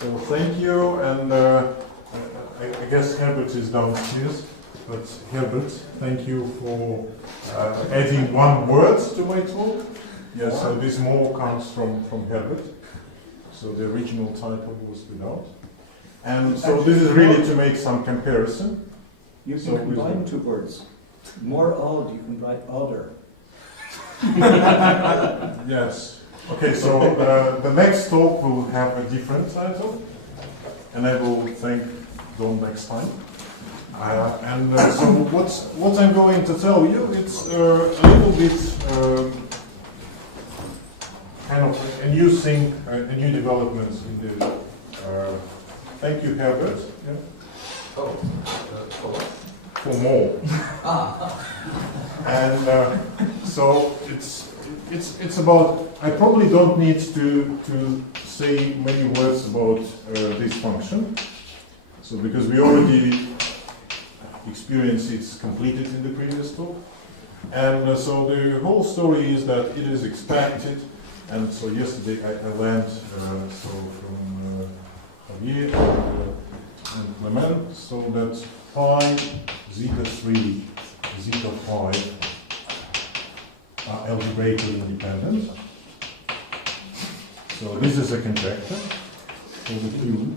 So thank you, and I guess Herbert is downstairs, but Herbert, thank you for adding one word to my talk. Yes, so this more comes from Herbert. So the original title was without. And so this is really to make some comparison. You can combine two words. More odd, you can write odder. Yes. Okay, so the next talk will have a different title, and I will thank Don next time. So what I'm going to tell you, it's a little bit kind of a new thing, a new development in the. Thank you, Herbert. Yeah. Oh, for more. And so it's about. I probably don't need to say many words about this function. So because we already experienced it's completed in the previous talk, and so the whole story is that it is expected. And so yesterday I learned so from Javier and Clement, so that pi, zeta 3, zeta 5 are algebraically independent. So this is a conjecture for the Q.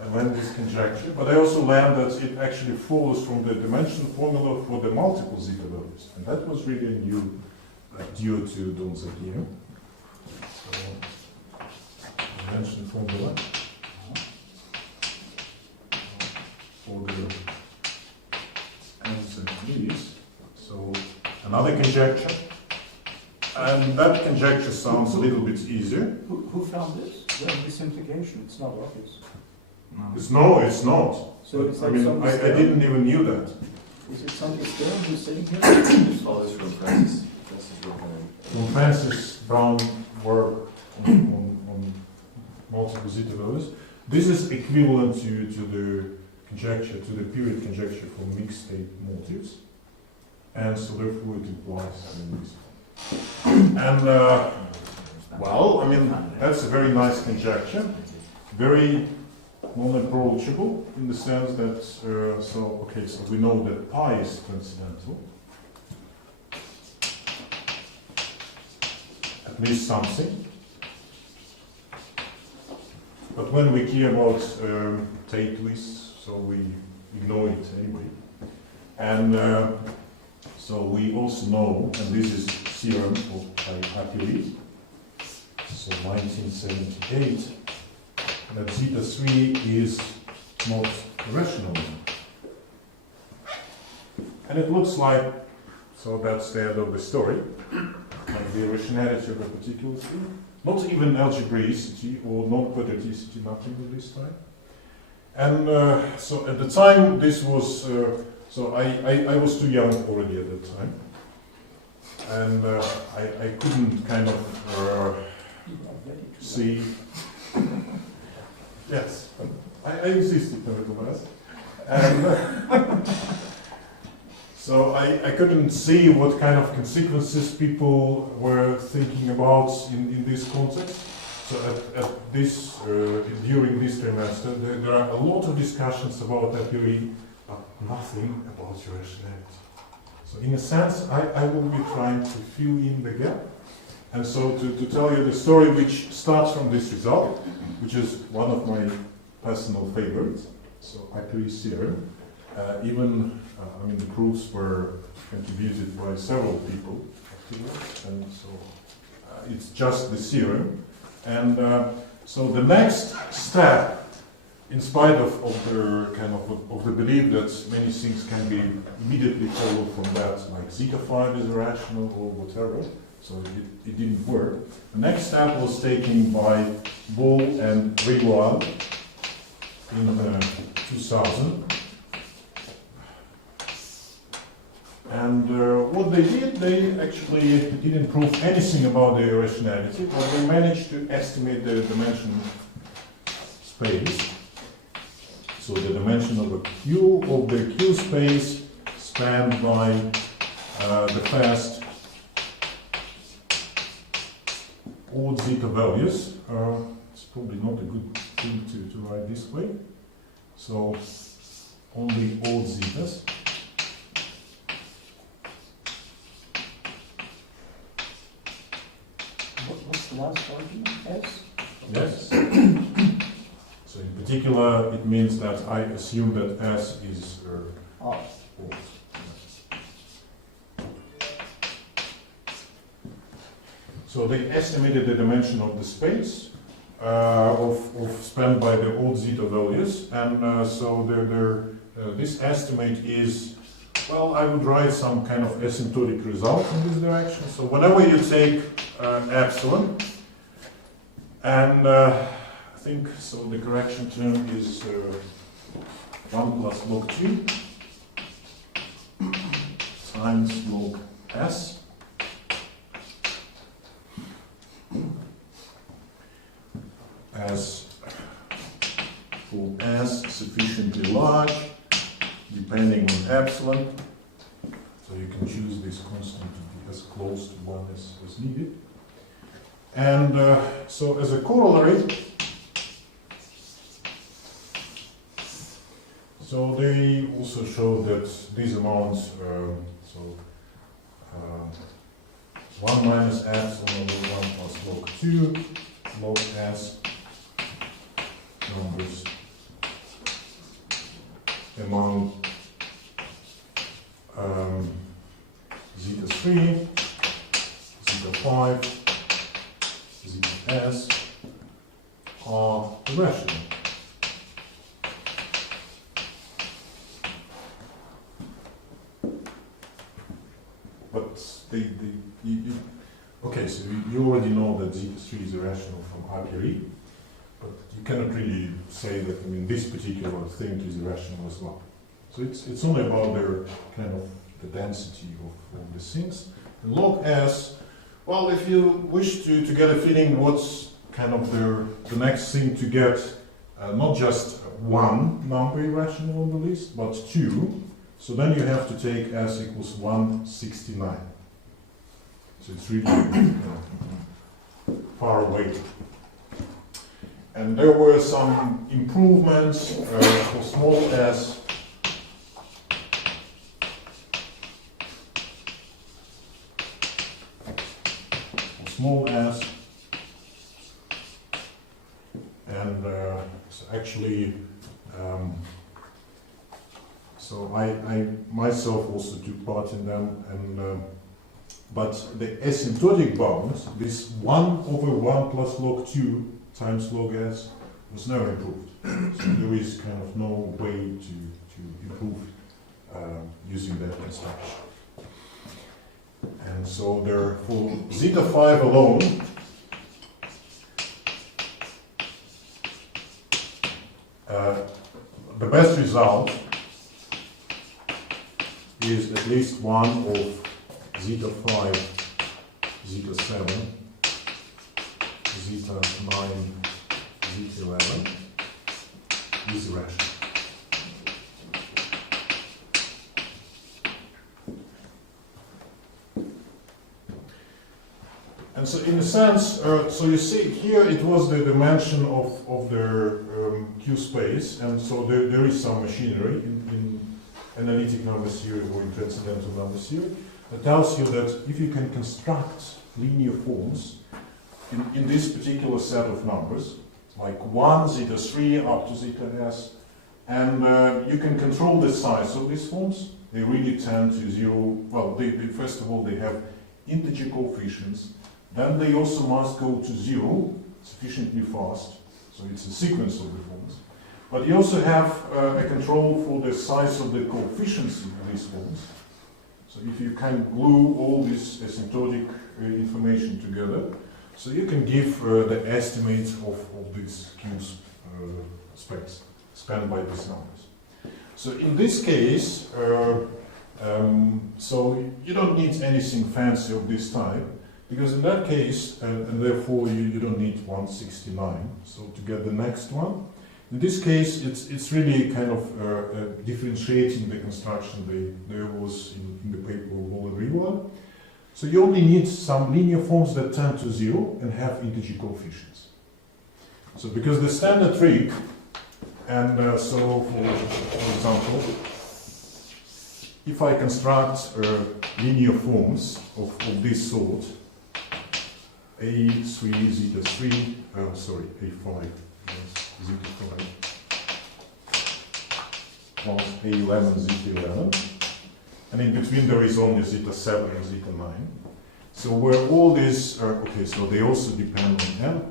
I learned this conjecture, but I also learned that it actually follows from the dimension formula for the multiple zeta values. And that was really a new due to Don Zudilin. So, dimension formula for the answer is. So another conjecture. And that conjecture sounds a little bit easier. Who found this? This implication, it's not obvious. It's not. So it's I like mean, I didn't even knew that. Is it somebody there who's sitting here? this follows from Francis Rohan. When Francis Brown work on multiple zeta values, this is equivalent to the conjecture, to the period conjecture for mixed state motives. And so therefore it implies this. And well, I mean, that's a very nice conjecture. Very non-approachable in the sense that, so we know that pi is coincidental. At least something. But when we care about Tate lists, so we ignore it anyway. And so we also know, and this is theorem by Appioli, so 1978, that zeta 3 is not irrational. And it looks like, so that's the end of the story, like the irrationality of a particular thing, not even algebraicity or non-quadraticity, nothing at this time. And so at the time this was, so I was too young already at that time. And I couldn't kind of see. Yes, I existed nevertheless. And so I couldn't see what kind of consequences people were thinking about in this context. So at this, during this trimester, there are a lot of discussions about that theory, but nothing about irrationality. So in a sense, I will be trying to fill in the gap. And so to tell you the story which starts from this result, which is one of my personal favorites, so Appioli's theorem. Even, I mean, the proofs were contributed by several people afterwards, and so it's just the theorem. And so the next step, in spite of the kind of the belief that many things can be immediately followed from that, like zeta 5 is irrational or whatever, so it didn't work. The next step was taken by Bull and Rivoal in 2000. And what they did, they actually didn't prove anything about the irrationality, but they managed to estimate the dimension space. So the dimension of a Q of the Q space spanned by the first odd zeta values. It's probably not a good thing to write this way. So only odd zetas. What's the last argument? S? Yes. So in particular, it means that I assume that S is Oh. odd. So they estimated the dimension of the space of spanned by the odd zeta values, and so this estimate is, well, I would write some kind of asymptotic result in this direction. So whenever you take epsilon, and I think so, the correction term is 1 plus log 2 times log s. As for s sufficiently large, depending on epsilon, so you can choose this constant to be as close to 1 as needed. And so as a corollary, so they also show that these amounts, 1 minus epsilon over 1 plus log 2 log s numbers among zeta 3, zeta 5, zeta s are irrational. But okay, so you already know that zeta 3 is irrational from a priori, but you cannot really say that, I mean, this particular thing is irrational as well. So it's only about their kind of the density of the things. And log s, well, if you wish to get a feeling what's kind of the next thing to get, not just one number irrational on the list, but 2, so then you have to take s equals 169. So it's really far away. And there were some improvements for small s. For small s. And so actually, so I myself also took part in them, and but the asymptotic bound, this 1 over 1 plus log 2 times log s, was never improved. So there is kind of no way to improve using that construction. And so there, for zeta 5 alone, the best result is at least 1 of zeta 5, zeta 7, zeta 9, zeta 11 is irrational. And so in a sense, so you see here it was the dimension of the Q space, and so there is some machinery in analytic number theory or in transcendental number theory that tells you that if you can construct linear forms in this particular set of numbers, like 1, zeta 3 up to zeta s, and you can control the size of these forms, they really tend to 0. Well, first of all, they have integer coefficients, then they also must go to 0 sufficiently fast, so it's a sequence of the forms. But you also have a control for the size of the coefficients of these forms. So if you can glue all this asymptotic information together, so you can give the estimates of these Q space spanned by these numbers. So in this case, so you don't need anything fancy of this type, because in that case, and therefore you don't need 169. So to get the next one, in this case, it's really kind of differentiating the construction there was in the paper of Wadim Zudilin. So you only need some linear forms that tend to 0 and have integer coefficients. So because the standard trick, and so for example, if I construct linear forms of this sort, A3, zeta 3, sorry, A5, yes, zeta 5, plus A11, zeta 11, and in between there is only zeta 7 and zeta 9. So where all these are, okay, so they also depend on n,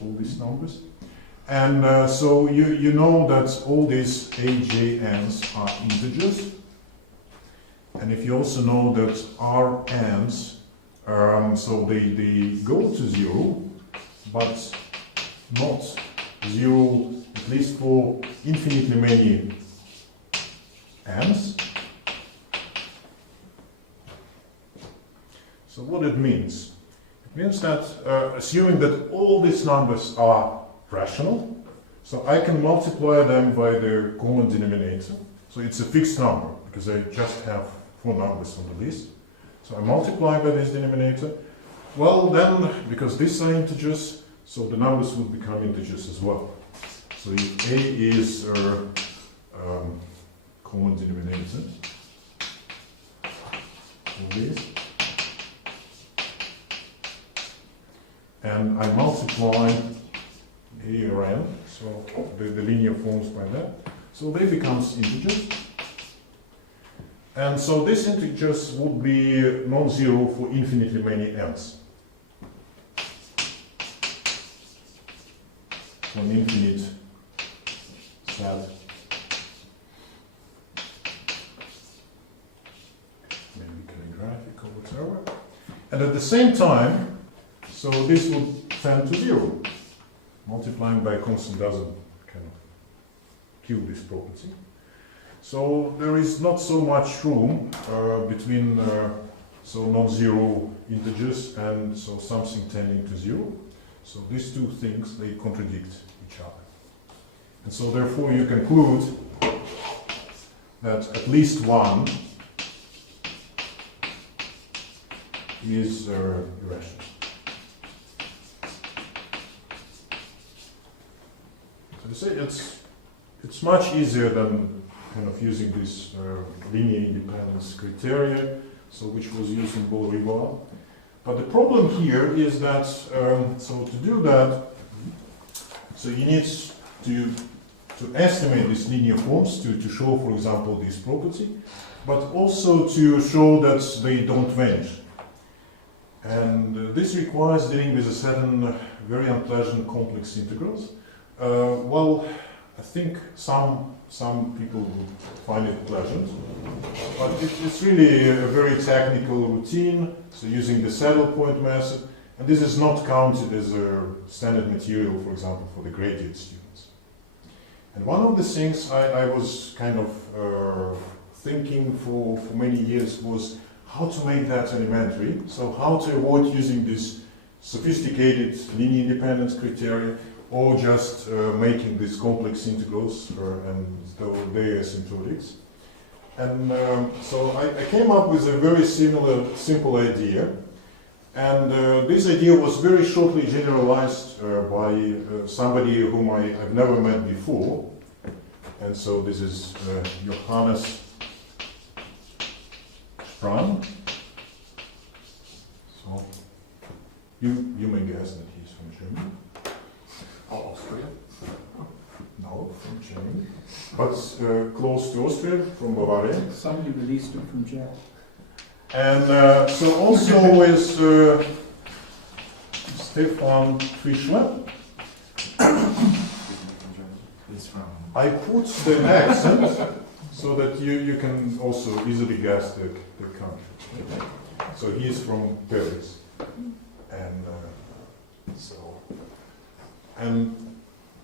all these numbers. And so you know that all these AJNs are integers. And if you also know that Rn's, so they go to 0, but not 0, at least for infinitely many n's. So what it means? It means that assuming that all these numbers are rational, so I can multiply them by their common denominator. So it's a fixed number, because I just have 4 numbers on the list. So I multiply by this denominator. Well then, because these are integers, so the numbers would become integers as well. So if A is common denominator, all these, and I multiply A or n, so the linear forms by that, so they become integers. And so these integers would be non-zero for infinitely many n's. For an infinite set, maybe calligraphic or whatever. And at the same time, so this would tend to 0. Multiplying by a constant doesn't kind of kill this property. So there is not so much room between so non-zero integers and so something tending to 0. So these two things, they contradict each other. And so therefore you conclude that at least one is irrational. So you see, it's much easier than kind of using this linear independence criteria, so which was used in Rivoal. But the problem here is that, so to do that, so you need to estimate these linear forms to show, for example, this property, but also to show that they don't vanish. And this requires dealing with a certain very unpleasant complex integrals. Well, I think some people would find it pleasant, but it's really a very technical routine, so using the saddle point method, and this is not counted as a standard material, for example, for the graduate students. And one of the things I was kind of thinking for many years was how to make that elementary, so how to avoid using this sophisticated linear independence criteria, or just making these complex integrals and their asymptotics. And so I came up with a very simple idea, and this idea was very shortly generalized by somebody whom I've never met before. And so this is Johannes Sprang. So you may guess that he's from Germany. Austria? No, from Germany. But close to Austria, from Bavaria. Somebody released him from jail. And so also with Stefan Fischler. I put the accent so that you can also easily guess the country. So he is from Paris. And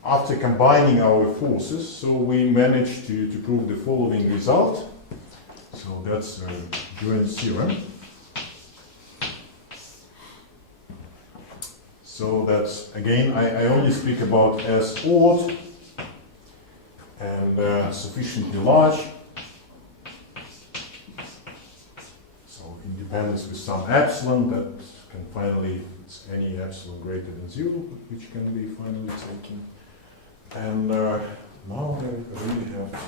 after combining our forces, so we managed to prove the following result. So that's Joyne's theorem. So that's, again, I only speak about S odd and sufficiently large. So independent dependence with some epsilon that can finally, it's any epsilon greater than 0, which can be finally taken. And now I really have to,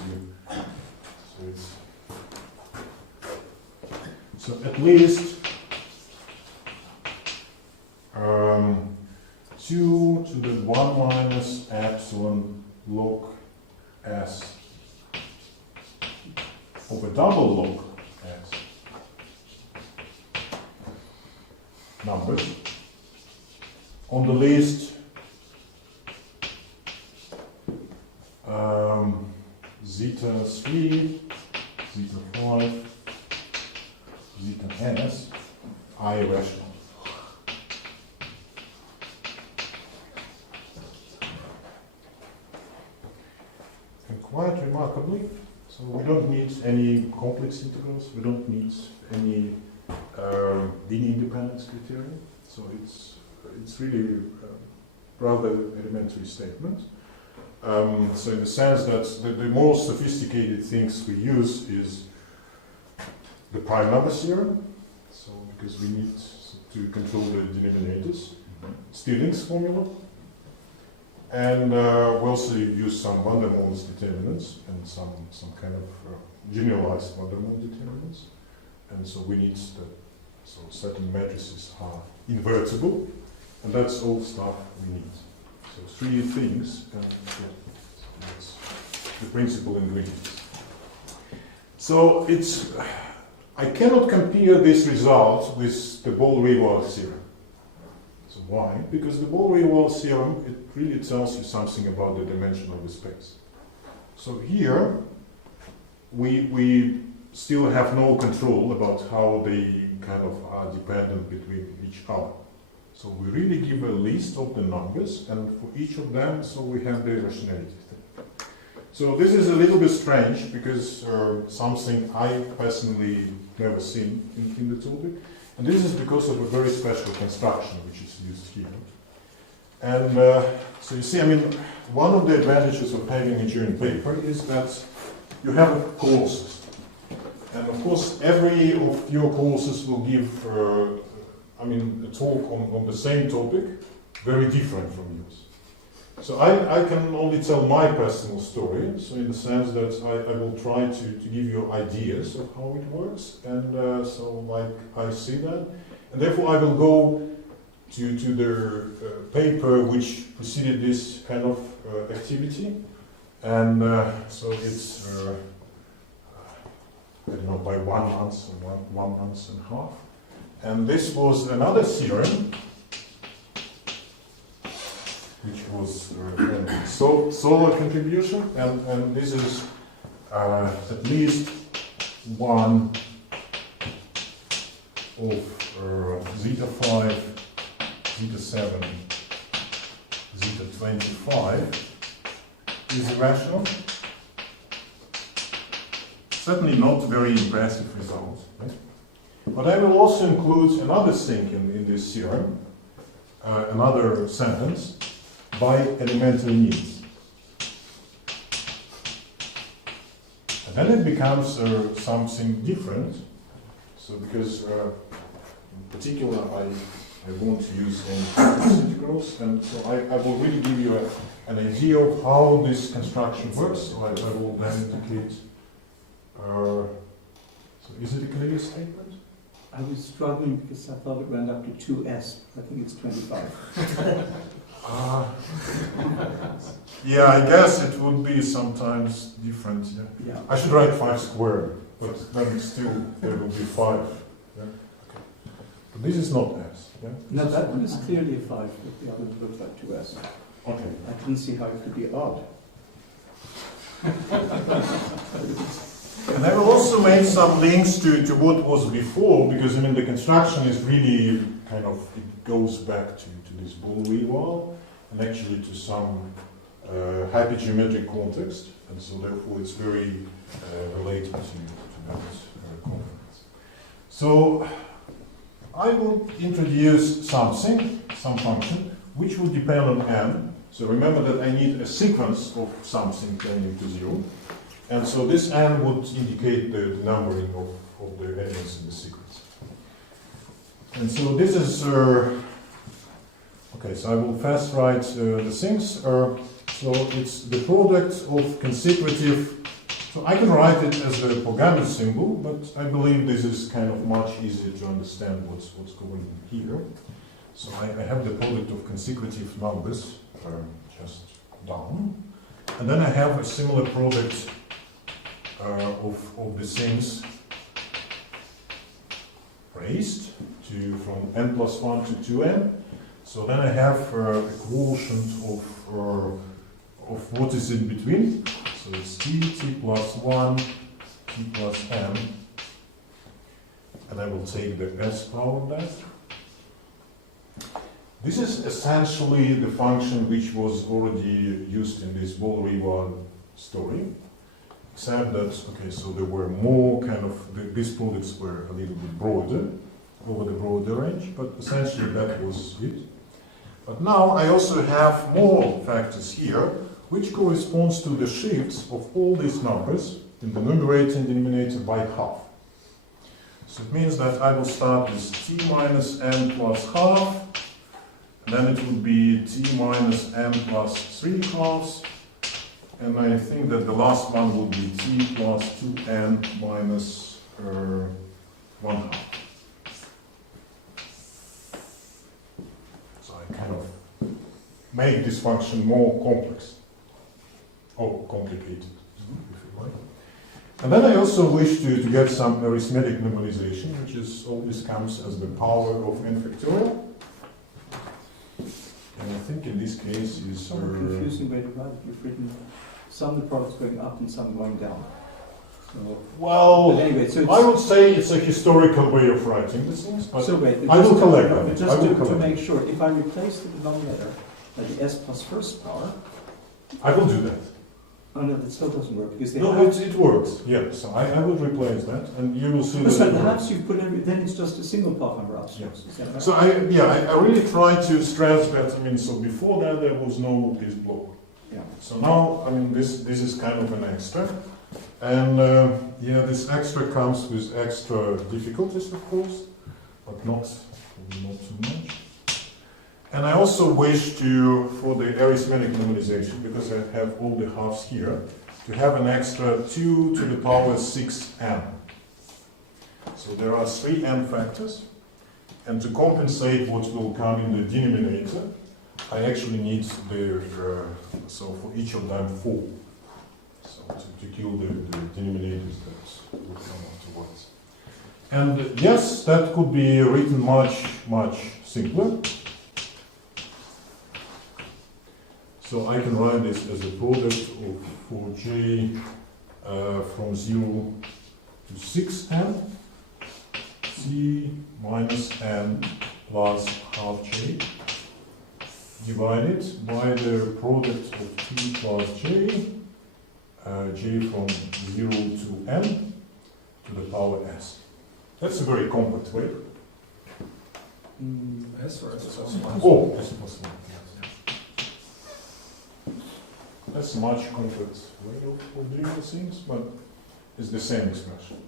so at least 2 to the 1 minus epsilon log s of a double log s numbers on the list zeta 3, zeta 5, zeta s, irrational. And quite remarkably, so we don't need any complex integrals, we don't need any linear independence criterion, so it's really rather elementary statement. So in the sense that the more sophisticated things we use is the prime number theorem, so because we need to control the denominators, Stirling's formula, and we also use some van der Waals determinants and some kind of generalized van der Waals determinants, and so we need so certain matrices are invertible, and that's all stuff we need. So 3 things, and yeah, so that's the principal ingredients. So I cannot compare this result with the Ball-Rivoal theorem. So why? Because the Ball-Rivoal theorem, it really tells you something about the dimension of the space. So here, we still have no control about how they kind of are dependent between each other. So we really give a list of the numbers, and for each of them, so we have the irrationality thing. So this is a little bit strange, because something I personally never seen in the topic, and this is because of a very special construction which is used here. And so you see, I mean, one of the advantages of having a German paper is that you have a courses. And of course, every of your courses will give a talk on the same topic, very different from yours. So I can only tell my personal story, so in the sense that I will try to give you ideas of how it works, and so like I see that, and therefore I will go to the paper which preceded this kind of activity, and so it's I don't know, by 1 month or 1 month and a half. And this was another theorem, which was solar contribution, and this is at least one of zeta 5, zeta 7, zeta 25 is irrational. Certainly not very impressive result. Right? But I will also include another thing in this theorem, another sentence, by elementary means. And then it becomes something different. So because in particular I want to use integrals, and so I will really give you an idea of how this construction works. So I will then indicate. So is it a clear statement? I was struggling because I thought it went up to 2s. I think it's 25. Yeah, I guess it would be sometimes different. Yeah. I should write 5 squared, but then still there will be 5. Yeah? Okay. But this is not s. Yeah? No, that one is clearly a 5, but the other one looks like 2s. Okay. I didn't see how it could be odd. And I will also make some links to what was before, because I mean the construction is really kind of, it goes back to this Ball-Rivoal and actually to some hypergeometric context, and so therefore it's very related to that context. So I will introduce something, some function, which will depend on n. So remember that I need a sequence of something tending to 0. And so this n would indicate the numbering of the elements in the sequence. And so this is, okay, so I will fast write the things. So it's the product of consecutive, so I can write it as the Pogamer symbol, but I believe this is kind of much easier to understand what's going on here. So I have the product of consecutive numbers just down. And then I have a similar product of the things raised to from n plus 1 to 2n. So then I have a quotient of what is in between. So it's t plus 1, t plus n. And I will take the s power of that. This is essentially the function which was already used in this Rivoal story. Except that, okay, so there were more kind of, these products were a little bit broader, over the broader range, but essentially that was it. But now I also have more factors here, which corresponds to the shifts of all these numbers in the numerator and denominator by half. So it means that I will start with t minus n plus half, and then it would be t minus n plus 3 halves, and I think that the last one will be t plus 2n minus 1 half. So I kind of make this function more complex, or complicated, if you like. And then I also wish to get some arithmetic normalization, which is always comes as the power of n factorial. And I think in this case is... Somewhat confusing way to write it. You've written some of the products going up and some going down. So, well, but anyway, so it's, I would say it's a historical way of writing these things, but so wait, I will collect but that. just I will to collect make sure, if I replace the denominator by the s plus first power, I will do that. oh no, that still doesn't work because they No, have... it works, yeah. So I will replace that, and you will see that So it works. perhaps you put every, then it's just a single part number out. Yeah. Is that right? So I really try to stress that, I mean, so before that there was no this block. Yeah. So now, I mean, this is kind of an extra. And yeah, this extra comes with extra difficulties, of course, but not too much. And I also wish to, for the arithmetic normalization, because I have all the halves here, to have an extra 2 to the power 6n. So there are 3n factors, and to compensate what will come in the denominator, I actually need the, so for each of them 4. So to kill the denominators that will come afterwards. And yes, that could be written much simpler. So I can write this as a product of for j from 0 to 6n, c minus n plus half j, divided by the product of t plus j, j from 0 to n to the power s. That's a very compact way. S or S plus 1? Oh, s plus 1. That's a much complex way of doing the things, but it's the same expression.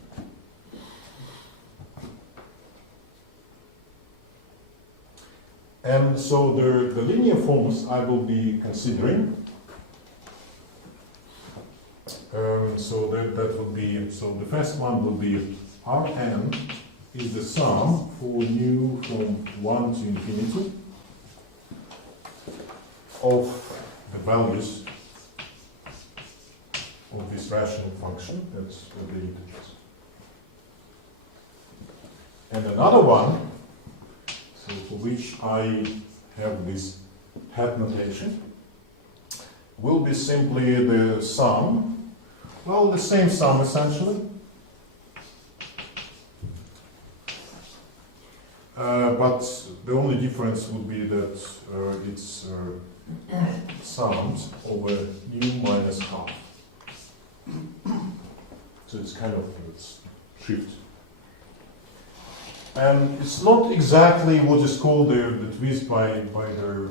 And so the linear forms I will be considering. So that would be, so the first one would be Rn is the sum for nu from 1 to infinity of the values of this rational function, that's the integers. And another one, so for which I have this hat notation, will be simply the sum, well, the same sum essentially, but the only difference would be that it's summed over nu minus half. So it's kind of its shift. And it's not exactly what is called the twist by the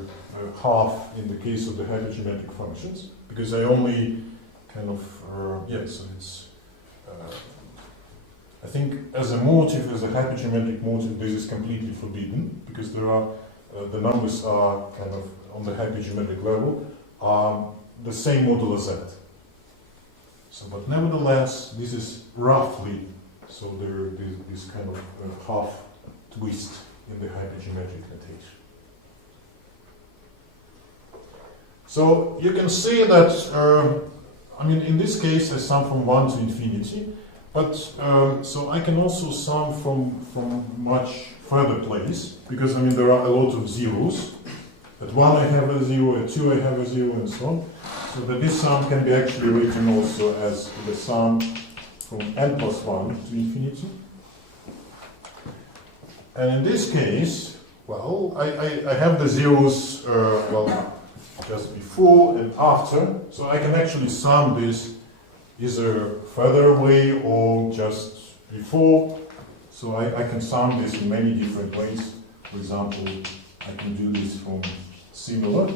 half in the case of the hypergeometric functions, because I only kind of, so it's, I I think as a motive, as a hypergeometric motive, this is completely forbidden, because there are, the numbers are kind of on the hypergeometric level, are the same modulo z. So, but nevertheless, this is roughly, so there is this kind of half twist in the hypergeometric notation. So you can see that, I mean, in this case, I sum from 1 to infinity, but so I can also sum from much further place, because I mean there are a lot of zeros. At 1 I have a 0, at 2 I have a 0, and so on. So that this sum can be actually written also as the sum from n plus 1 to infinity. And in this case, well, I have the zeros, well, just before and after, so I can actually sum this either further away or just before. So I can sum this in many different ways. For example, I can do this from similar.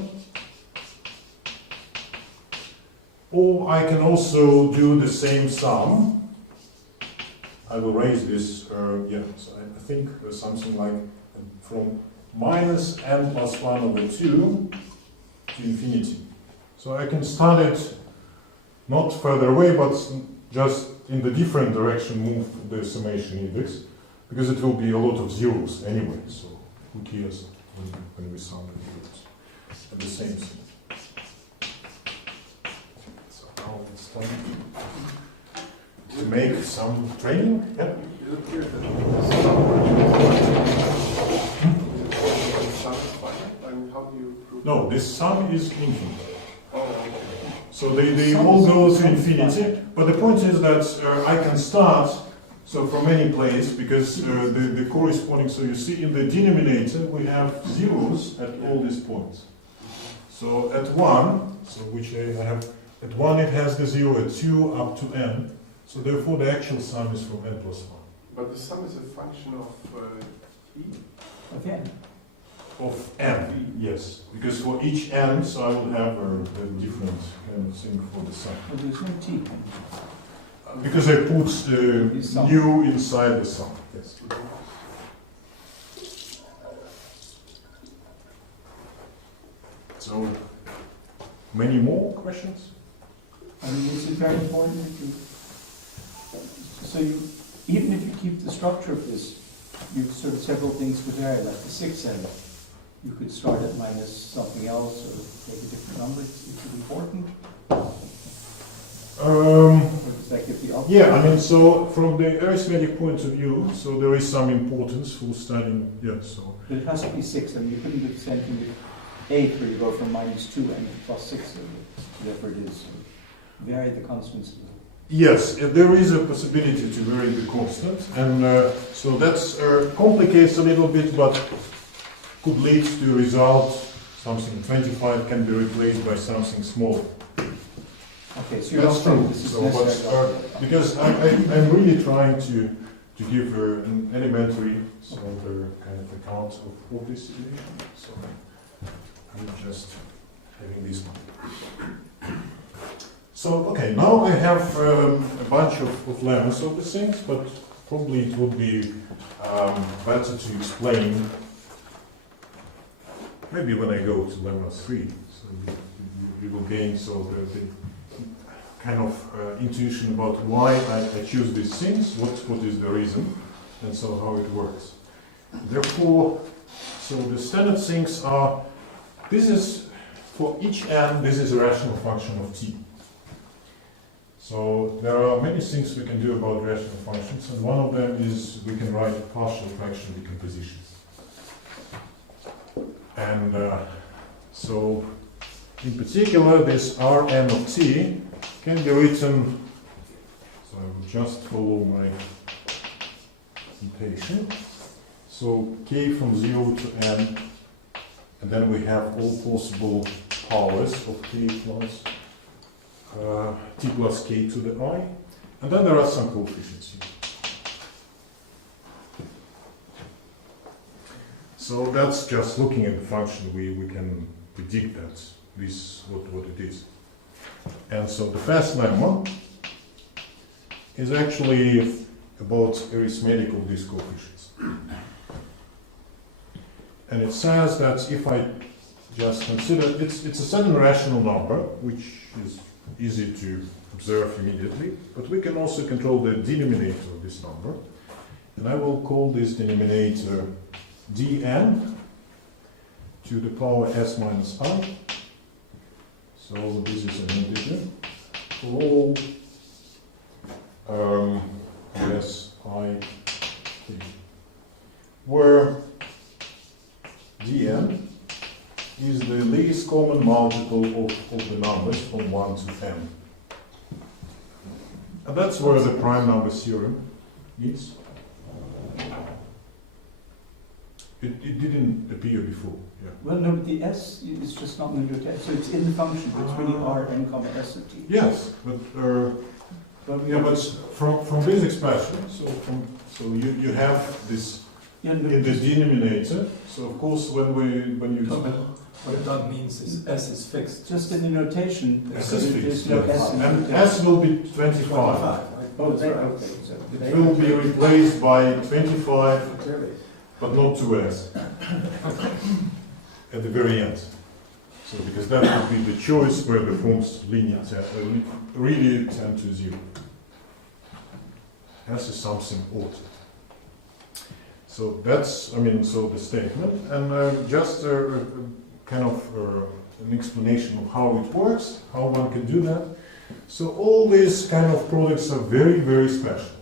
Or I can also do the same sum. I will raise this, yeah, so I think something like from minus n plus 1 over 2 to infinity. So I can start it not further away, but just in the different direction move the summation index, because it will be a lot of zeros anyway, so who cares when we sum the zeros at the same thing. So now it's time to make some training. Yeah. No, this sum is infinite. So they all go to infinity, but the point is that I can start so from any place, because the corresponding, so you see in the denominator we have zeros at all these points. So at 1, so which I have, at 1 it has the 0, at 2 up to n, so therefore the actual sum is from n plus 1. But the sum is a function of t? Of n. Of n, yes, because for each n, so I will have a different kind of thing for the sum. But there's no t. Because I put u inside the sum. Yes. So, many more questions? I mean, it's very important that you, so you, even if you keep the structure of this, you sort of several things could vary, like the 6th end. You could start at minus something else or take a different number. It's important. Or does that give the option? Yeah, I mean, so from the arithmetic point of view, so there is some importance for studying, yeah, so. But it has to be 6. I mean, you couldn't have sent in the 8 where you go from minus 2 and plus 6, or whatever it is. Vary the constants. Yes, there is a possibility to vary the constant, and so that's complicates a little bit, but could lead to a result, something 25 can be replaced by something small. Okay, so you're That's not saying true. this is So, necessary. because I'm really trying to give an elementary, so the kind of account of this situation. So I'm just having this one. So okay, now I have a bunch of lemmas of the things, but probably it would be better to explain maybe when I go to lemma 3. So you will gain so the kind of intuition about why I choose these things, what is the reason, and so how it works. Therefore, so the standard things are, this is, for each n, this is a rational function of t. So there are many things we can do about rational functions, and one of them is we can write a partial fraction decomposition. And so, in particular, this Rn of t can be written, so I will just follow my notation. So k from 0 to n, and then we have all possible powers of k plus t plus k to the I, and then there are some coefficients here. So that's just looking at the function, we can predict that this what it is. And so the first lemma is actually about arithmetic of these coefficients. And it says that if I just consider, it's a certain rational number, which is easy to observe immediately, but we can also control the denominator of this number. And I will call this denominator dn to the power s minus I. So this is an integer for all s I t, where dn is the least common multiple of the numbers from 1 to n. And that's where the prime number theorem is. It didn't appear before. Yeah. Well, no, but the s is just not in the notation, so it's in the function. It's really r n comma s of t. Yes, but from this expression, so you have this Yeah, no, in the denominator. So of course when you What that means is S is fixed. just in the notation, S is fixed, there's no yes. s in the And notation. s will be 25. Oh, there, okay. So It will be replaced by 25, but not 2s at the very end. So because that would be the choice where the forms linear really tend to 0. S is something odd. So that's, so the statement, and just kind of an explanation of how it works, how one can do that. So all these kind of products are very, very special.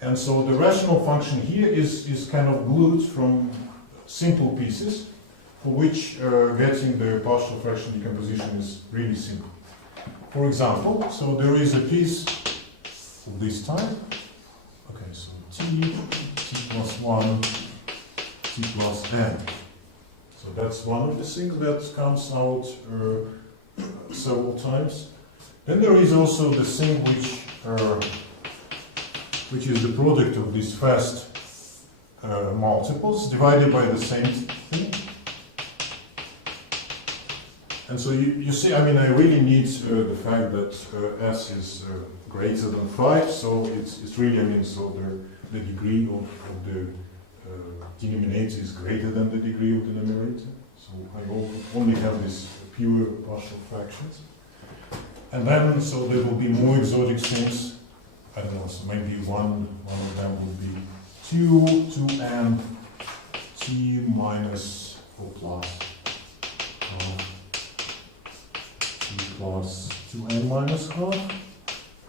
And so the rational function here is kind of glued from simple pieces, for which getting the partial fraction decomposition is really simple. For example, so there is a piece of this type. Okay, so t plus 1, t plus n. So that's one of the things that comes out several times. Then there is also the thing which is the product of these first multiples divided by the same thing. And so you see, I really need the fact that s is greater than 5, so it's really, so the degree of the denominator is greater than the degree of the numerator. So I only have these pure partial fractions. And then, so there will be more exotic things. I don't know, so maybe one of them will be 2n t minus or plus t plus 2n minus half.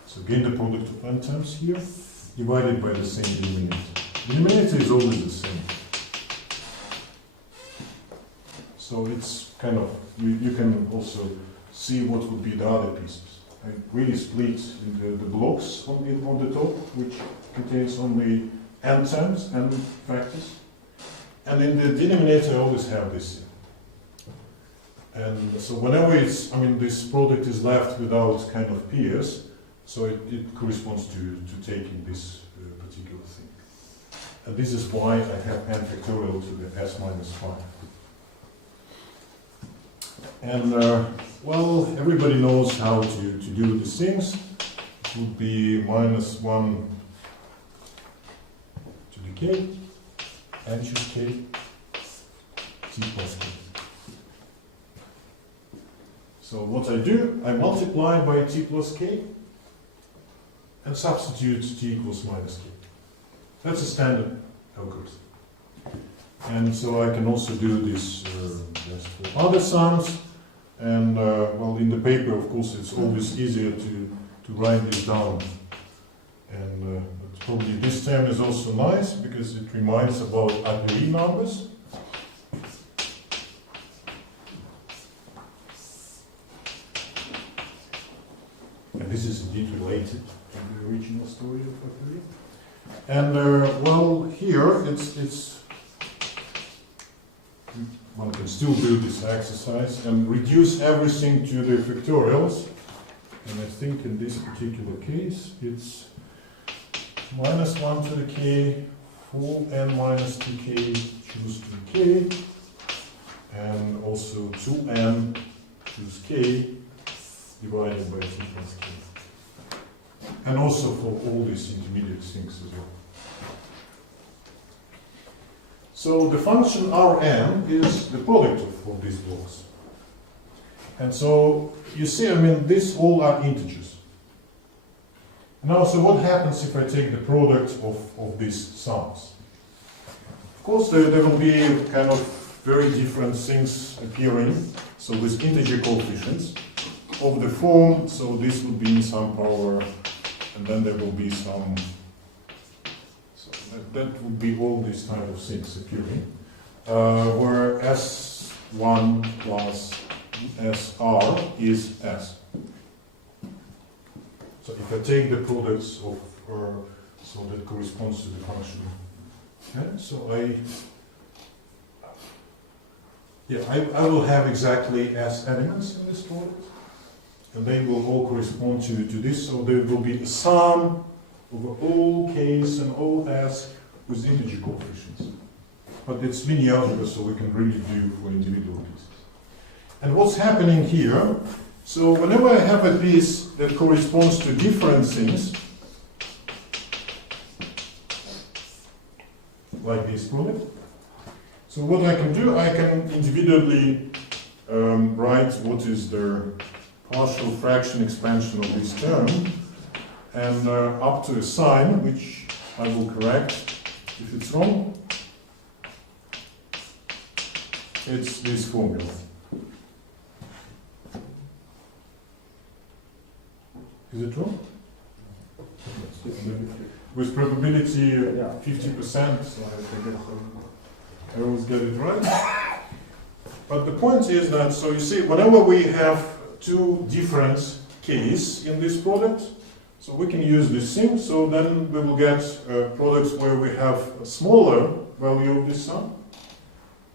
So again, the product of n terms here, divided by the same denominator. The denominator is always the same. So it's kind of, you can also see what would be the other pieces. I really split into the blocks on the top, which contains only n terms, n factors. And in the denominator I always have this. And so whenever it's, this product is left without kind of pairs, so it corresponds to taking this particular thing. And this is why I have n factorial to the s minus 5. And well, everybody knows how to do these things. It would be minus 1 to the k, n choose k, t plus k. So what I do, I multiply by t plus k and substitute t equals minus k. That's a standard algorithm. And so I can also do this just for other sums. And well, in the paper, of course, it's always easier to write this down. And but probably this term is also nice because it reminds about a priori numbers. And this is indeed related to the original story of a priori. And well, here it's one can still do this exercise and reduce everything to the factorials. And I think in this particular case, it's minus 1 to the k, 4n minus tk, choose 2k, and also 2n choose k, divided by t plus k. and also for all these intermediate things as well. So the function Rn is the product of these blocks. And so you see, I mean, these all are integers. Now, so what happens if I take the product of these sums? Of course, there will be kind of very different things appearing. So with integer coefficients of the form, so this would be some power, and then there will be some, so that would be all these kind of things appearing, where S1 plus SR is S. So if I take the products of, so that corresponds to the function. Okay, so I will have exactly S elements in this product, and they will all correspond to this, so there will be a sum over all K's and all S with integer coefficients. But it's linear algebra, so we can really do for individual pieces. And what's happening here, so whenever I have a piece that corresponds to different things, like this product, so what I can do, I can individually write what is the partial fraction expansion of this term, and up to a sign, which I will correct if it's wrong. It's this formula. Is it wrong? With probability 50%, so I always get it right. But the point is that, so you see, whenever we have two different K's in this product, so we can use this thing, so then we will get products where we have a smaller value of this sum,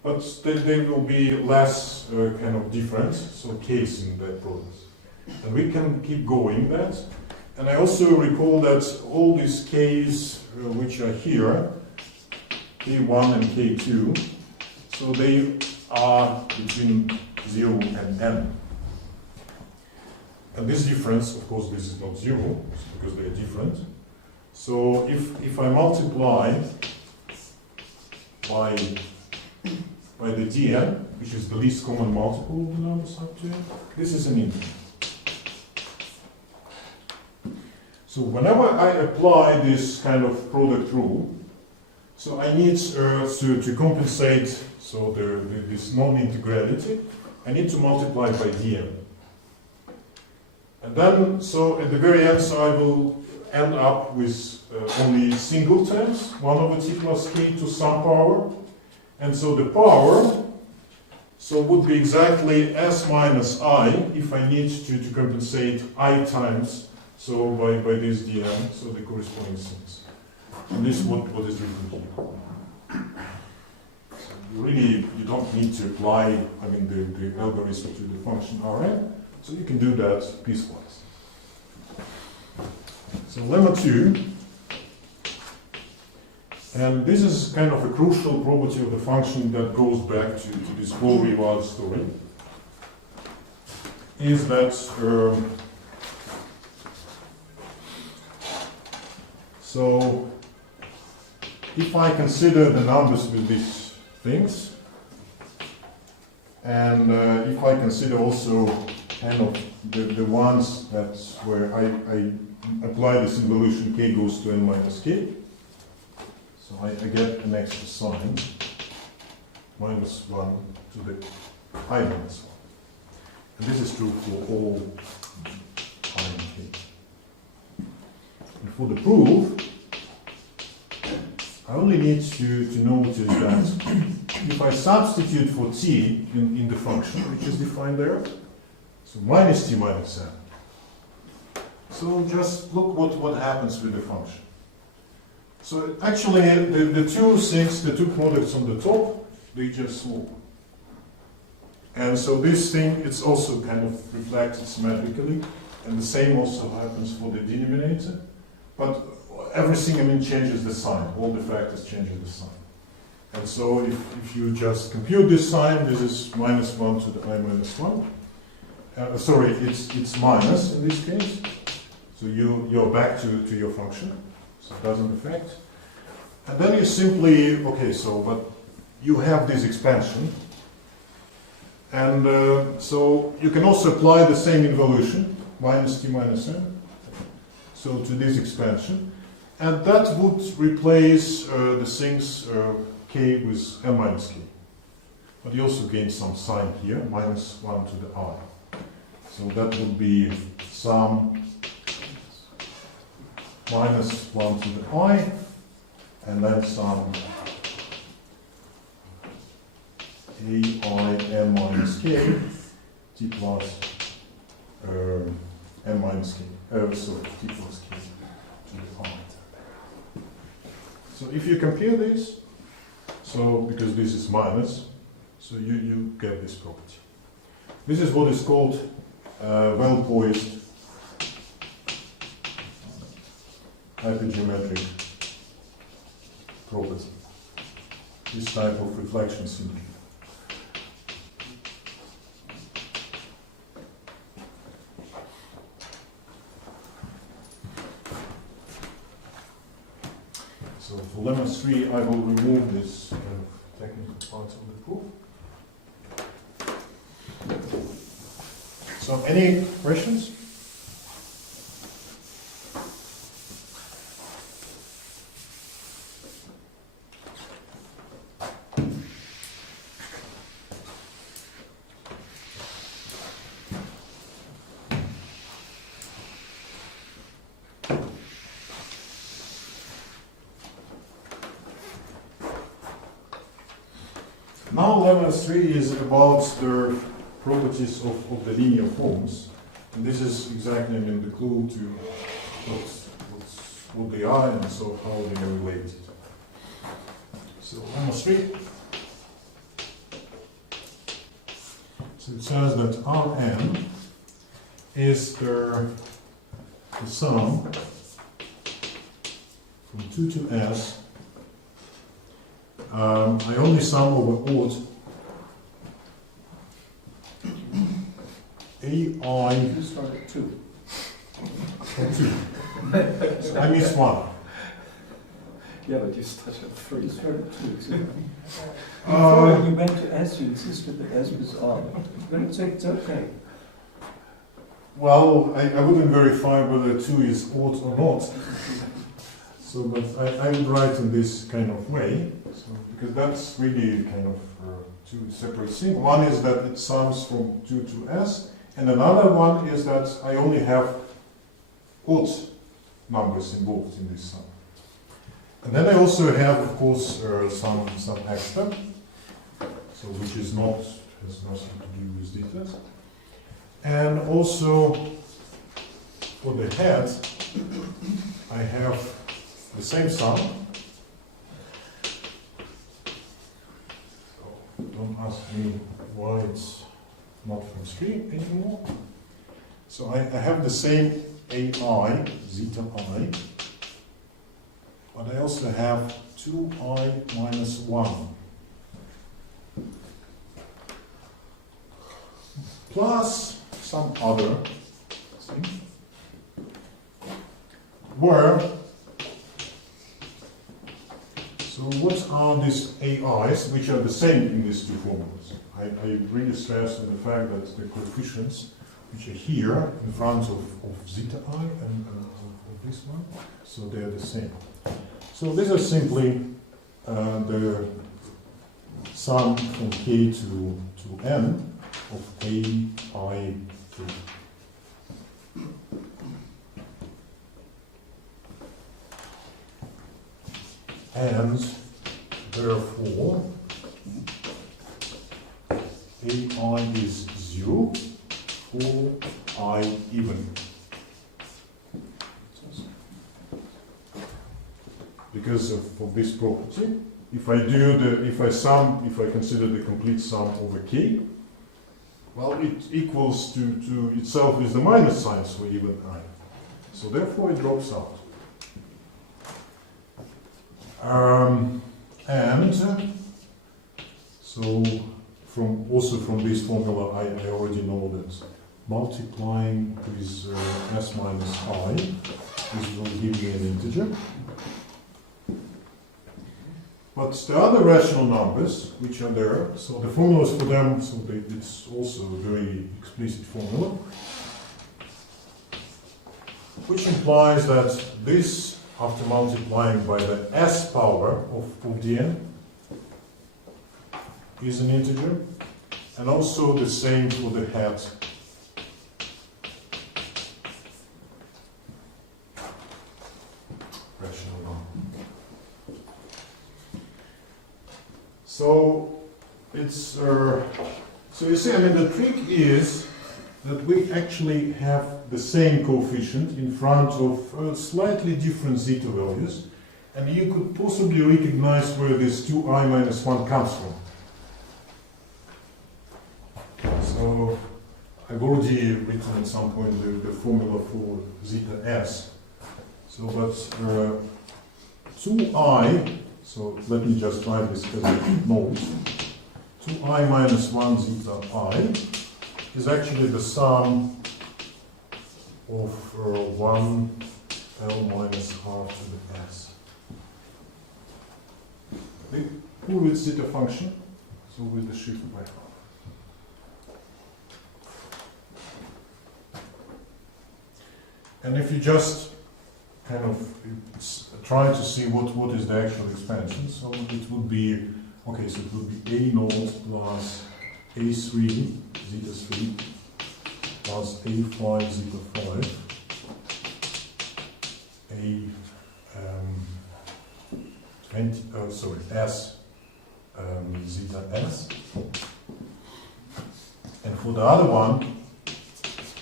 but they will be less kind of different, so K's in that product. And we can keep going that. And I also recall that all these K's which are here, K1 and K2, so they are between 0 and n. And this difference, of course, this is not 0, because they are different. So if I multiply by the dn, which is the least common multiple of the numbers up to n, this is an integer. So whenever I apply this kind of product rule, so I need to compensate so this non-integrality, I need to multiply by dn. And then, so at the very end, so I will end up with only single terms, 1 over t plus k to some power. And so the power, so would be exactly s minus I, if I need to compensate I times, so by this dn, so the corresponding things. And this is what is written here. So you don't need to apply, I mean, the algorithm to the function Rn, so you can do that piecewise. So lemma 2, and this is kind of a crucial property of the function that goes back to this whole Rivoal story, is that so if I consider the numbers with these things, and if I consider also kind of the ones that's where I apply this involution, k goes to n minus k, so I get an extra sign, minus 1 to the I minus 1. And this is true for all I and k. And for the proof, I only need to notice that if I substitute for t in the function, which is defined there, so minus t minus n. So just look what happens with the function. So actually, the two things, the two products on the top, they just swap. And so this thing, it's also kind of reflected symmetrically, and the same also happens for the denominator. But everything, I mean, changes the sign. All the factors changes the sign. And so if you just compute this sign, this is minus 1 to the I minus 1. Sorry, it's minus in this case. So you're back to your function, so it doesn't affect. And then you simply, okay, so, but you have this expansion. And so you can also apply the same involution, minus t minus n, so to this expansion. And that would replace the things k with n minus k. But you also gain some sign here, minus 1 to the I. So that would be some minus 1 to the I, and then some ai n minus k t plus n minus k, so t plus k to the I. So if you compare this, so because this is minus, so you get this property. This is what is called well-poised hypergeometric property. This type of reflection symmetry. So for lemma 3, I will remove this kind of technical part of the proof. So any questions? Now lemma 3 is about the properties of the linear forms. And this is exactly, I mean, the clue to what they are and so how they are related. So lemma 3. So it says that Rn is the sum from 2 to s. I only sum over odd ai. You start at 2. So I miss 1. Yeah, but you start at 3. You start at 2. So before you went to S, you insisted that S was odd. But it's okay. Well, I wouldn't verify whether 2 is odd or not. So, but I would write in this kind of way, so, because that's really kind of two separate things. One is that it sums from 2 to s, and another one is that I only have odd numbers involved in this sum. And then I also have, of course, some extra, so which is not, has nothing to do with zetas. And also for the head, I have the same sum. So don't ask me why it's not from 3 anymore. So I have the same ai, zeta I, but I also have 2i minus 1 plus some other thing, where, so what are these AIs which are the same in these two formulas? I really stress on the fact that the coefficients which are here in front of zeta I and of this one, so they are the same. So these are simply the sum from k to n of ai. And therefore, ai is 0 for I even. Because of this property, if I consider the complete sum over k, well, it equals to itself with the minus sign, so even I. So therefore it drops out. And so from this formula, I already know that multiplying with s minus I, this will give me an integer. But the other rational numbers, which are there, so the formulas for them, so it's also a very explicit formula, which implies that this, after multiplying by the s power of the n, is an integer, and also the same for the hat rational number. So it's so you see, I mean, the trick is that we actually have the same coefficient in front of slightly different zeta values, and you could possibly recognize where this 2i minus 1 comes from. So I've already written at some point the formula for zeta s. So but 2i, so let me just write this as a note. 2i minus 1 zeta I is actually the sum of 1 L minus half to the s. Who with zeta function? So with the shift by half. And if you just kind of try to see what is the actual expansion, so it would be, okay, so it would be a naught plus a3 zeta 3 plus a5 zeta 5 a 20 sorry s zeta s, and for the other one,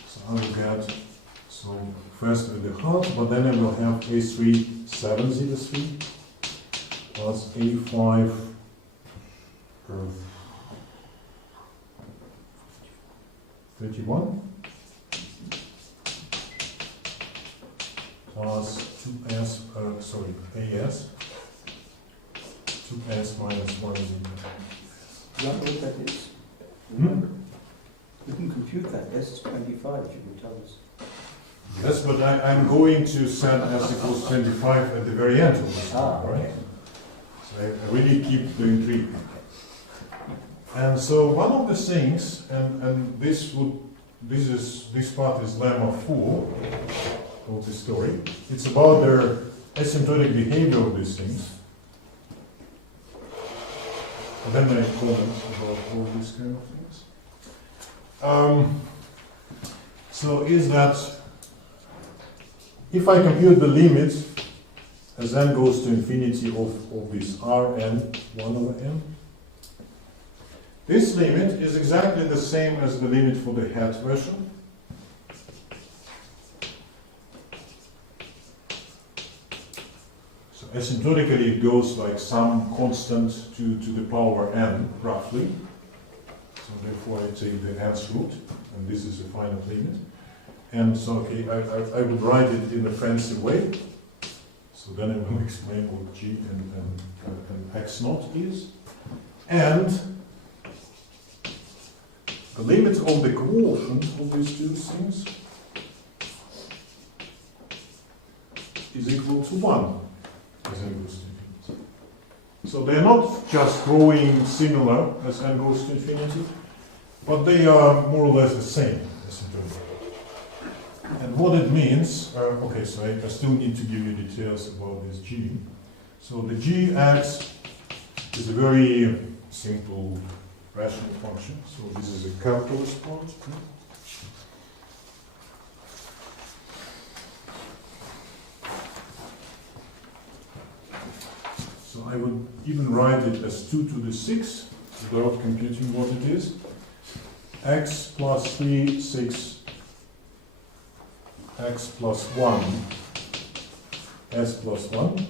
so I will get, so first with the half, but then I will have a3 7 zeta 3 plus a5 31 plus 2s, sorry, as 2s minus 1 zeta. You don't know what that is? Remember, we can compute that. S is 25, you can tell us. Yes, but I'm going to set s equals 25 at the very end of this, right? Okay. So I really keep doing trick. And so one of the things, and this part is lemma 4 of the story. It's about their asymptotic behavior of these things. And then I comment about all these kind of things. So is that if I compute the limit as n goes to infinity of this Rn 1 over n, this limit is exactly the same as the limit for the hat version. So asymptotically it goes like some constant to the power n, roughly. So therefore I take the nth root, and this is a finite limit. And so, okay, I would write it in a fancy way. So then I will explain what g and x naught is. And the limit of the coordinate of these two things is equal to 1 as n goes to infinity. So they are not just growing similar as n goes to infinity, but they are more or less the same asymptotically. And what it means, okay, so I still need to give you details about this g. So the gx is a very simple rational function. So this is a calculus part. So I would even write it as 2 to the 6 without computing what it is. X plus 3, 6, x plus 1, s plus 1,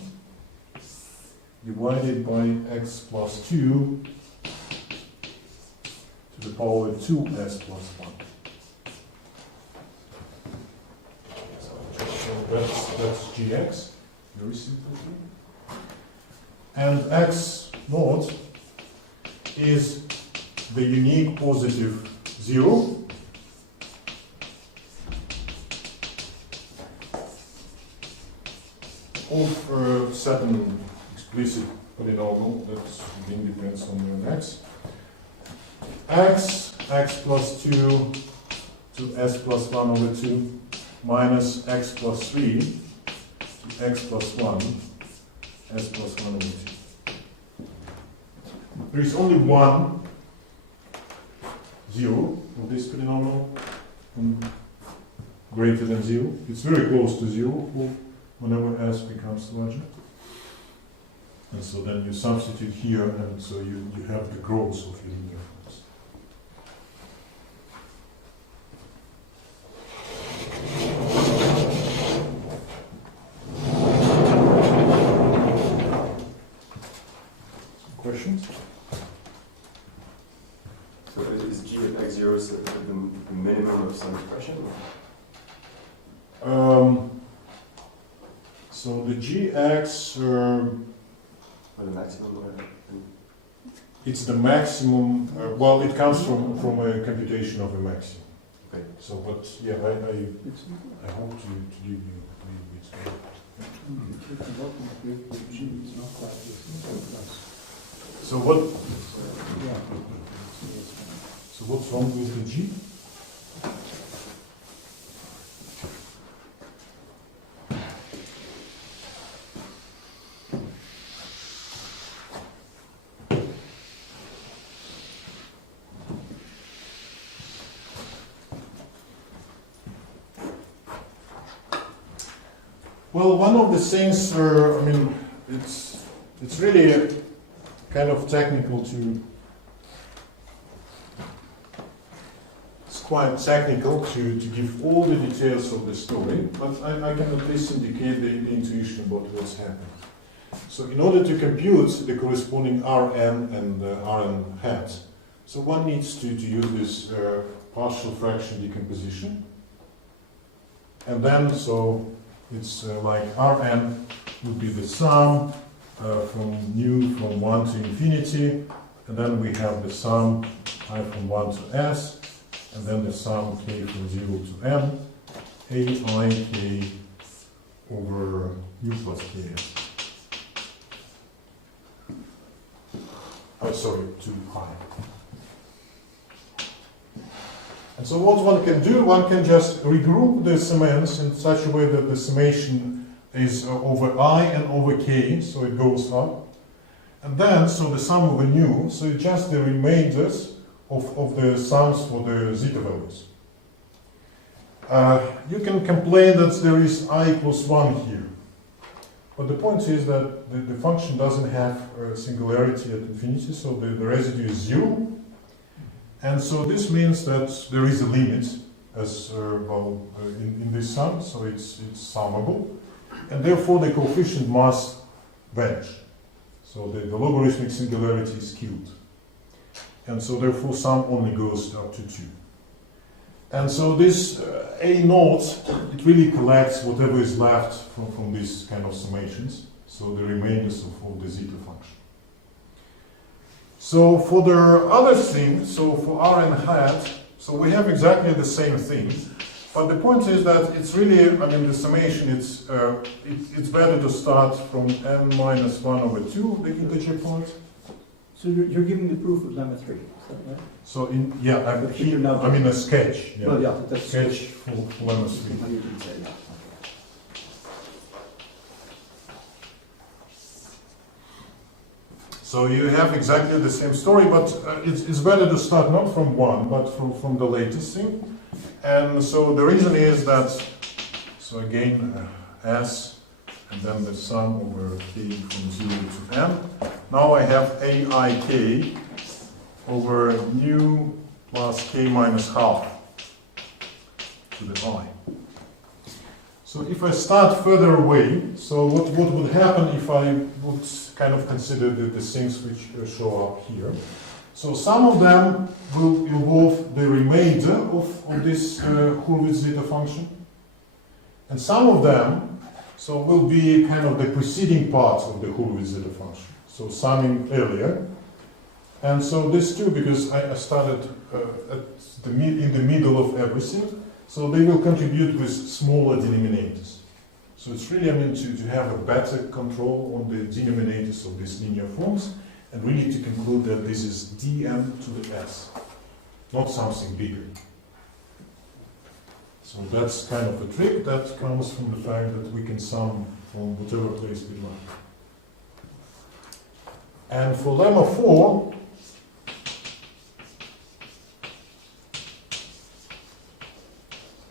divided by x plus 2 to the power 2s plus 1. So that's gx, very simple. And x naught is the unique positive 0 of certain explicit polynomial that again depends on the x. X plus 2 to s plus 1 over 2 minus x plus 3 to x plus 1 s plus 1 over 2. There is only one 0 of this polynomial greater than 0. It's very close to 0 whenever s becomes larger. And so then you substitute here, and so you have the growth of your linear function. Questions? So is g of x0 the minimum of some expression? So the gx, Or the maximum? it's the maximum. Well, it comes from a computation of a maximum. Okay. So, but yeah, I hope to give you its So what? So what's wrong with the g? Well, one of the things, I mean, it's really kind of technical to. It's quite technical to give all the details of the story, but I can at least indicate the intuition about what's happening. So, in order to compute the corresponding Rn and Rn hat, so one needs to use this partial fraction decomposition, and then so. It's like Rn would be the sum from nu from 1 to infinity, and then we have the sum I from 1 to s, and then the sum k from 0 to n, ai k over u plus ks. Oh, sorry, to I. And so what one can do, one can just regroup the summands in such a way that the summation is over I and over k, so it goes up. And then, so the sum over nu, so it's just the remainders of the sums for the zeta values. You can complain that there is I equals 1 here. But the point is that the function doesn't have a singularity at infinity, so the residue is 0. And so this means that there is a limit as in this sum, so it's summable, and therefore the coefficient must vanish. So the logarithmic singularity is killed, and so therefore sum only goes up to 2. And so this A naught, it really collects whatever is left from these kind of summations, so the remainders of the zeta function. So for the other thing, so for Rn hat, so we have exactly the same thing, but the point is that it's really, I mean, the summation, it's better to start from n minus 1 over 2, the integer part. So you're giving the proof of lemma 3, is that right? So I mean a sketch. Yeah. Well, yeah, that's Sketch for lemma 3. Oh, you didn't say that. So you have exactly the same story, but it's better to start not from 1, but from the latest thing. And so the reason is that, so again, s, and then the sum over k from 0 to n. Now I have aik over nu plus k minus half to the I. So if I start further away, so what would happen if I would kind of consider the things which show up here? So some of them will involve the remainder of this Hurwitz zeta function, and some of them so will be kind of the preceding part of the Hurwitz zeta function, so summing earlier. And so this too, because I started in the middle of everything, so they will contribute with smaller denominators. So it's really, I mean, to have a better control on the denominators of these linear forms, and really to conclude that this is dm to the s, not something bigger. So that's kind of a trick that comes from the fact that we can sum from whatever place we like. And for lemma 4,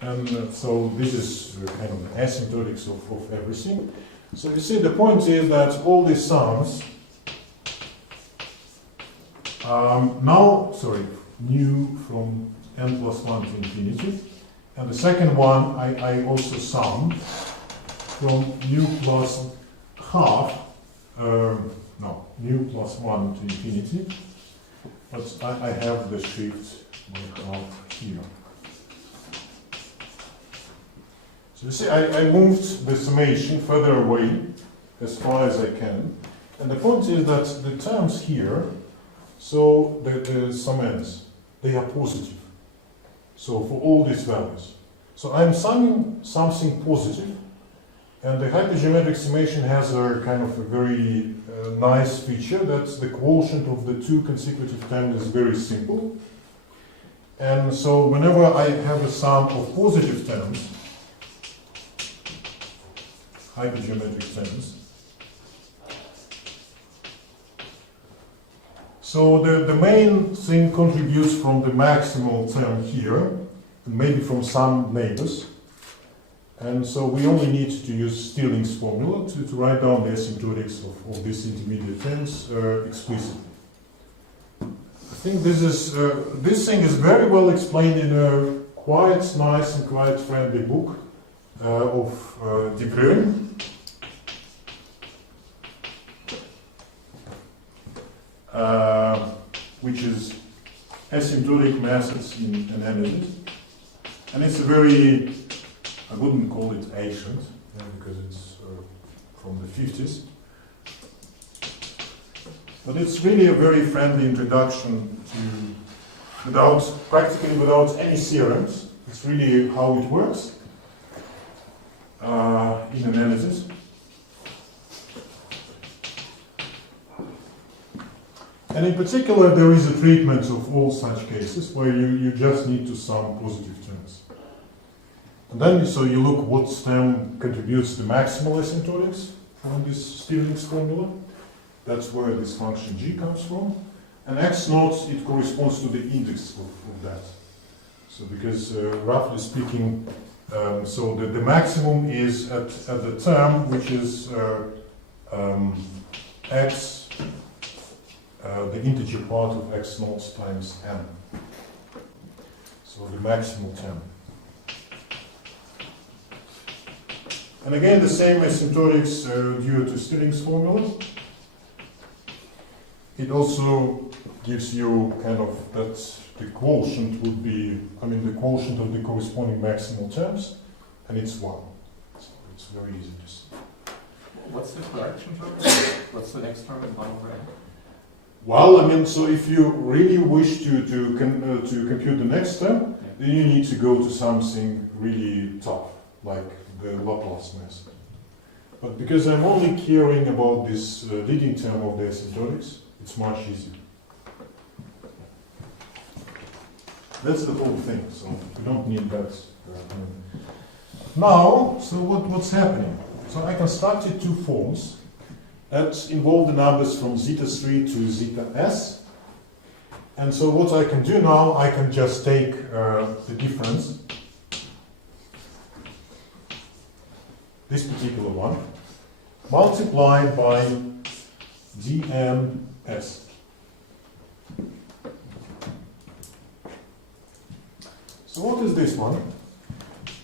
and so this is kind of the asymptotics of everything. So you see, the point is that all these sums new from n plus 1 to infinity. And the second one, I also sum from nu plus half, nu plus 1 to infinity. But I have the shift by half here. So you see, I moved the summation further away as far as I can. And the point is that the terms here, so the sum ends, they are positive. So for all these values. So I'm summing something positive, and the hypergeometric summation has a kind of a very nice feature that the quotient of the two consecutive terms is very simple. And so whenever I have a sum of positive terms, hypergeometric terms, so the main thing contributes from the maximal term here, and maybe from some neighbors. And so we only need to use Stirling's formula to write down the asymptotics of these intermediate terms explicitly. I think this thing is very well explained in a quite nice and quite friendly book of Decomposition. Which is asymptotic methods in analysis. And it's a very, I wouldn't call it ancient, because it's from the 50s. But it's really a very friendly introduction to, practically without any theorems. It's really how it works in analysis. And in particular, there is a treatment of all such cases where you just need to sum positive terms. And then, so you look what term contributes the maximal asymptotics from this Stirling's formula. That's where this function g comes from. And x naught, it corresponds to the index of that. So because, roughly speaking, so the maximum is at the term which is x, the integer part of x naught times n. So the maximal term. And again, the same asymptotics due to Stirling's formula. It also gives you kind of that the quotient would be, the quotient of the corresponding maximal terms, and it's 1. So it's very easy to see. What's the correction term? What's the next term in bottom right? Well, so if you really wish to compute the next term, then you need to go to something really tough, like the Laplace method. But because I'm only caring about this leading term of the asymptotics, it's much easier. That's the whole thing, so you don't need that. Now, so what's happening? So I constructed two forms that involve the numbers from zeta 3 to zeta s. And so what I can do now, I can just take the difference, this particular one, multiplied by dms. So what is this one?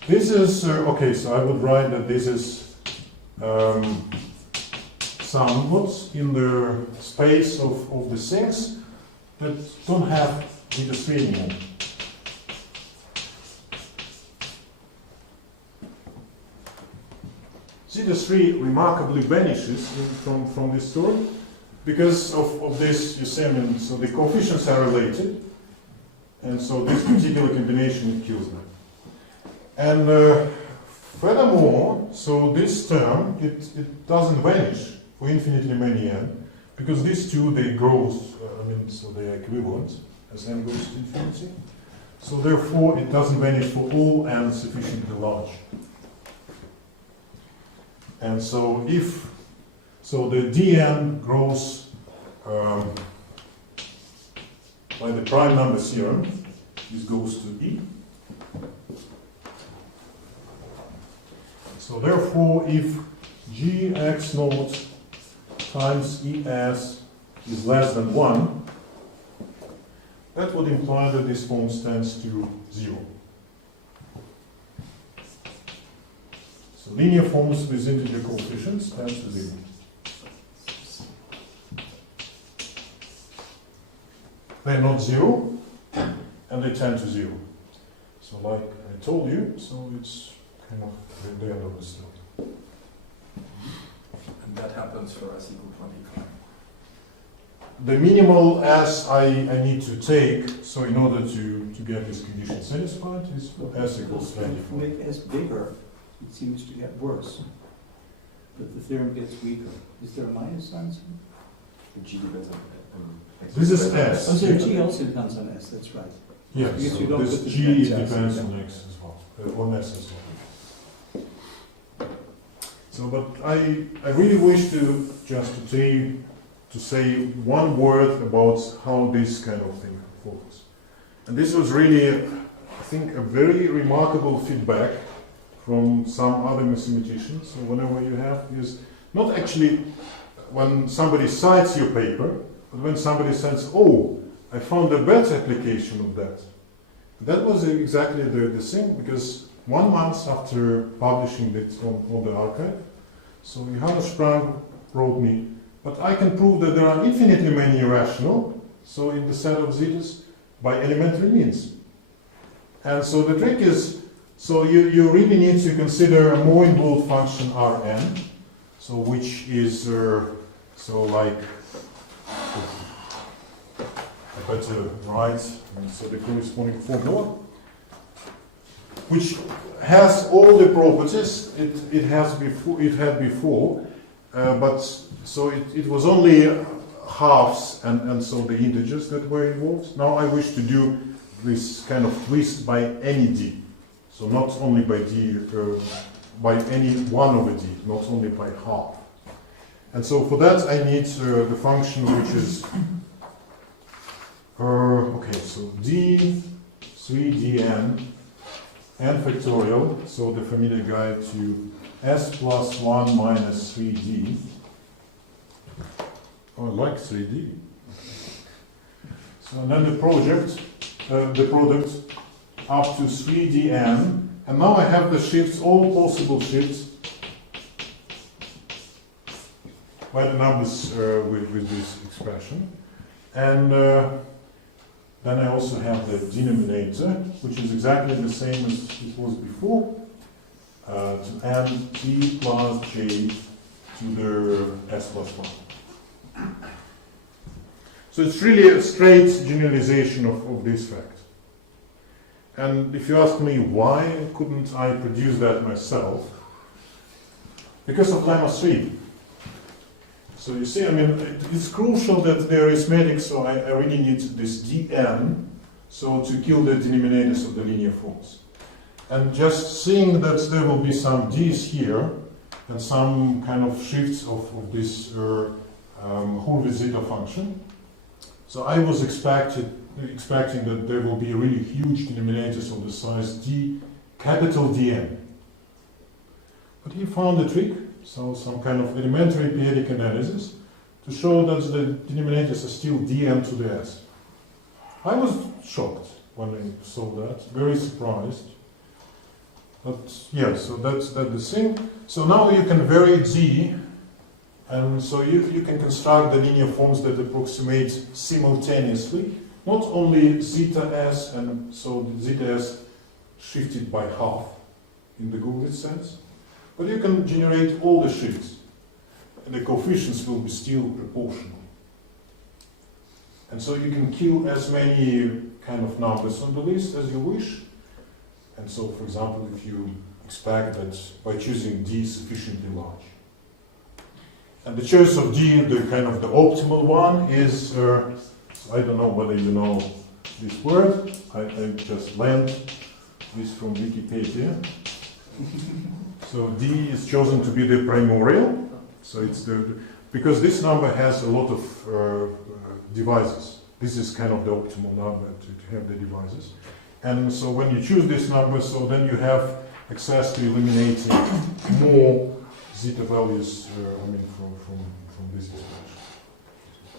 This is, okay, so I would write that this is somewhat in the space of the things that don't have zeta 3 anymore. Zeta 3 remarkably vanishes from this story because of this, you see, so the coefficients are related, and so this particular combination kills them. And Furthermore, so this term, it doesn't vanish for infinitely many n, because these two, they grow, so they are equivalent as n goes to infinity. So therefore, it doesn't vanish for all n sufficiently large. And so if, so the dn grows by the prime number theorem, this goes to E. So therefore, if gx naught times Es is less than 1, that would imply that this form tends to 0. So linear forms with integer coefficients tend to 0. They're not 0, and they tend to 0. So like I told you, so it's kind of the end of the story. And that happens for s equal 25. The minimal s I need to take, so in order to get this condition satisfied, is for s equals If you 24. make S bigger, it seems to get worse. But the theorem gets weaker. Is there a minus sign? G depends on X. This is depends on S. Oh, so G also depends on S, that's right. Yes, Because you so don't this put the g depends depends as, on x as well, on s as well. So, but I really wish to just to say one word about how this kind of thing works. And this was really, I think, a very remarkable feedback from some other mathematicians. So whenever you have is not actually when somebody cites your paper, but when somebody says, "Oh, I found a better application of that." That was exactly the thing, because 1 month after publishing it on the archive, so Johannes Sprang wrote me, "But I can prove that there are infinitely many irrational, so in the set of zetas, by elementary means." And so the trick is, so you really need to consider a more involved function Rn, so which is, so like, I better write, so the corresponding formula, which has all the properties it had before, but so it was only halves and so the integers that were involved. Now I wish to do this kind of twist by any d, so not only by d, by any one over d, not only by half. And so for that I need the function which is okay, so d 3dn n factorial, so the familiar guide to s plus 1 minus 3d. Oh, I like 3d. So and then the product up to 3dn, and now I have the shifts, all possible shifts by the numbers with this expression. And then I also have the denominator, which is exactly the same as it was before, to n t plus j to the s plus 1. So it's really a straight generalization of this fact. And if you ask me why couldn't I produce that myself, because of lemma 3. So you see, I mean, it's crucial that the arithmetic, so I really need this dn, so to kill the denominators of the linear forms. And just seeing that there will be some d's here, and some kind of shifts of this Hurwitz zeta function. So I was expecting that there will be really huge denominators of the size d, capital Dn. But he found a trick, so some kind of elementary periodic analysis, to show that the denominators are still dn to the s. I was shocked when I saw that, very surprised. But yeah, so that's the thing. So now you can vary d, and so you can construct the linear forms that approximate simultaneously, not only zeta s, and so the zeta s shifted by half in the Hurwitz sense, but you can generate all the shifts, and the coefficients will be still proportional. And so you can kill as many kind of numbers on the list as you wish. And so, for example, if you expect that by choosing D sufficiently large. And the choice of D, the kind of the optimal one, is, I don't know whether you know this word, I just learned this from Wikipedia. So D is chosen to be the primordial, so it's because this number has a lot of devices. This is kind of the optimal number to have the devices. And so when you choose this number, so then you have access to eliminating more zeta values, from this expression.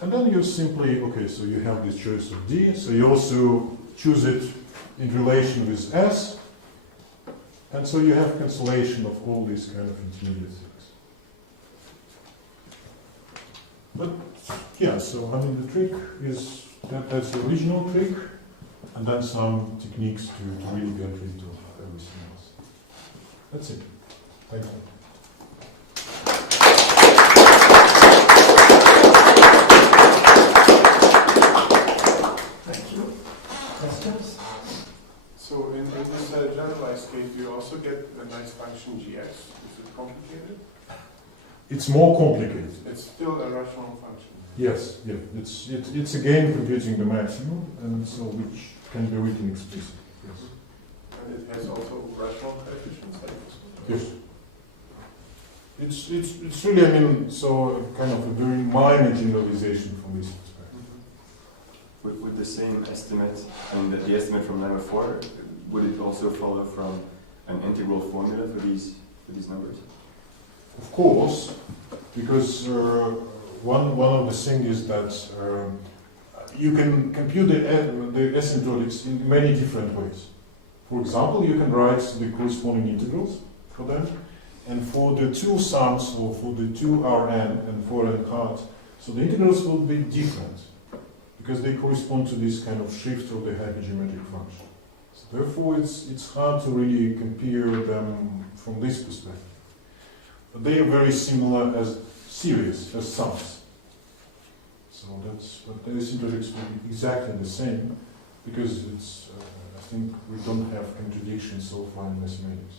And then you simply, okay, so you have this choice of D, so you also choose it in relation with S, and so you have cancellation of all these kind of intermediate things. But yeah, so I mean the trick is that's the original trick, and then some techniques to really get rid of everything else. That's it. Thank you. Thank you. Questions? So in this generalized case, do you also get a nice function gx? Is it complicated? It's more complicated. It's still a rational function. Yes, yeah. It's again computing the maximum, and so which can be written explicitly. Yes. And it has also rational coefficients like this. Yes. It's really, I mean, so kind of a very minor generalization from this perspective. With the same estimate, I mean the estimate from number 4, would it also follow from an integral formula for these numbers? Of course, because one of the things is that you can compute the asymptotics in many different ways. For example, you can write the corresponding integrals for them, and for the two sums, or for the two Rn and 4n hard, so the integrals will be different, because they correspond to this kind of shift of the hypergeometric function. So therefore, it's hard to really compare them from this perspective. But they are very similar as series, as sums. So but the asymptotics will be exactly the same, because it's, I think we don't have contradictions so far in mathematics.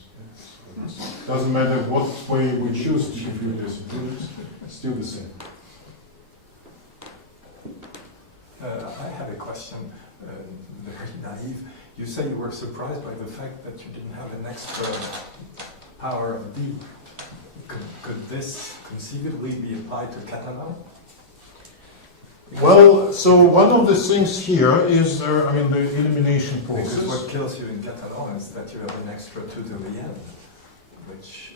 It doesn't matter what way we choose to compute the asymptotics, it's still the same. I have a question, very naive. You say you were surprised by the fact that you didn't have an extra power of D. Could this conceivably be applied to Catalan? Well, so one of the things here is, I mean, the elimination process. Because what kills you in Catalan is that you have an extra 2 to the n, which...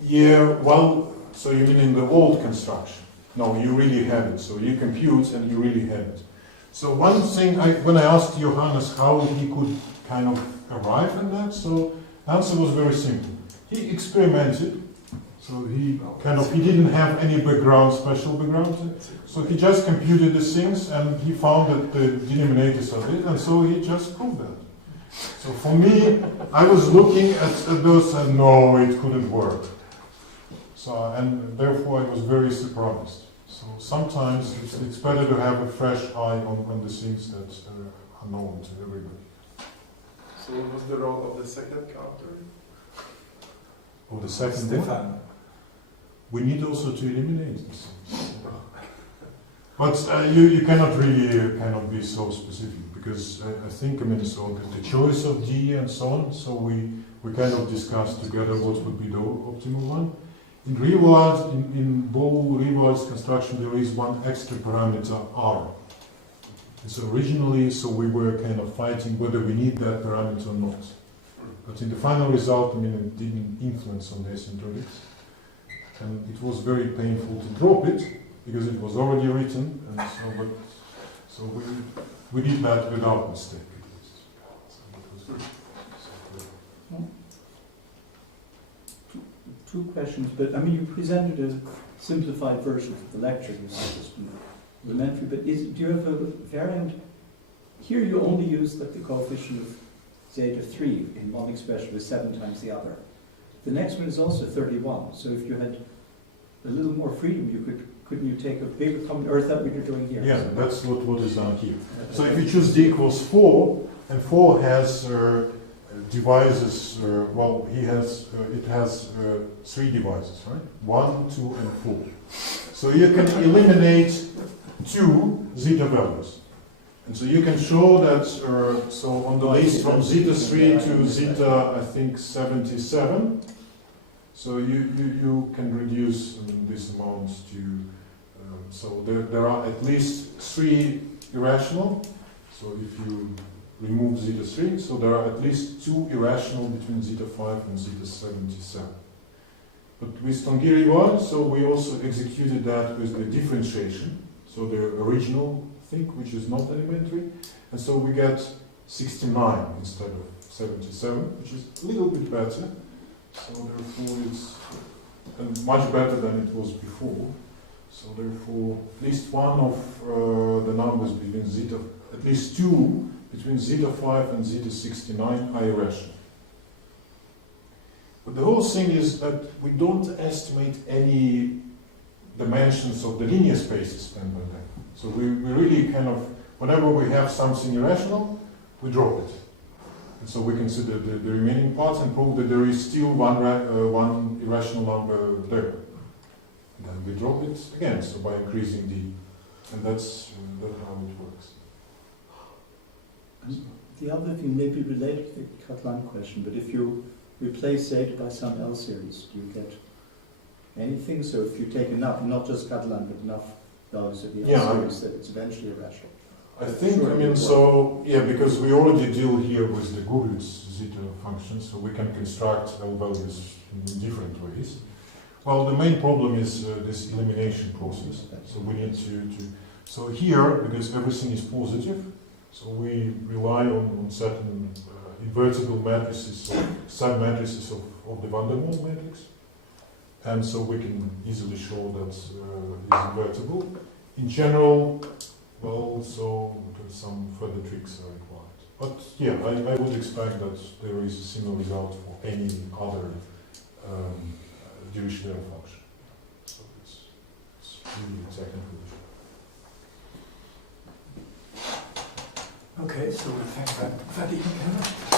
Yeah, well, so you mean in the old construction? No, you really have it. So you compute and you really have it. So one thing, when I asked Johannes how he could kind of arrive at that, so the answer was very simple. He experimented. So he didn't have any background, special background. So he just computed the things and he found that the denominators are it, and so he just proved that. So for me, I was looking at those and no, it couldn't work. So, and therefore I was very surprised. So sometimes it's better to have a fresh eye on the things that are known to everybody. So what was the role of the second counter? Or the second one? Stefan. We need also to eliminate these things. But you cannot really be so specific, because I think, I mean, so the choice of D and so on, so we kind of discussed together what would be the optimal one. In Rivoal, in Rivoal's construction, there is one extra parameter R. And so originally, so we were kind of fighting whether we need that parameter or not. But in the final result, I mean, it didn't influence on the asymptotics. And it was very painful to drop it, because it was already written, and so we did that without mistake, at least. Two questions, but I mean, you presented a simplified version of the lecture, you know, just elementary, but do you have a variant? Here you only use the coefficient of zeta 3 in one expression with 7 times the other. The next one is also 31, so if you had a little more freedom, couldn't you take a bigger common, or is that what you're doing here? Yeah, that's what is done here. So if you choose D equals 4, and 4 has devices, well, it has 3 devices, right? 1, 2, and 4. So you can eliminate 2 zeta values. And so you can show that, so on the list from zeta 3 to zeta, I think, 77, so you can reduce this amount to, so there are at least 3 irrational. So if you remove zeta 3, so there are at least 2 irrational between zeta 5 and zeta 77. But with Tangiri 1, so we also executed that with the differentiation, so the original thing, which is not elementary, and so we get 69 instead of 77, which is a little bit better. So therefore it's much better than it was before. So therefore, at least one of the numbers between zeta, at least 2 between zeta 5 and zeta 69 are irrational. But the whole thing is that we don't estimate any dimensions of the linear spaces spanned by them. So we really kind of, whenever we have something irrational, we drop it. And so we consider the remaining parts and prove that there is still one irrational number there. And then we drop it again, so by increasing d. And that's how it works. The other thing may be related to the Catalan question, but if you replace zeta by some L series, do you get anything? So if you take enough, not just Catalan, but enough values of the L series, that it's eventually irrational. I think, I mean, so, yeah, because we already deal here with the Google's zeta function, so we can construct L values in different ways. Well, the main problem is this elimination process. So we need to, so here, because everything is positive, so we rely on certain invertible matrices, or submatrices of the van der Waals matrix. And so we can easily show that it's invertible. In general, well, so some further tricks are required. But yeah, I would expect that there is a similar result for any other Dirichlet function. So it's really a technical issue. Okay, so we thank Vadim.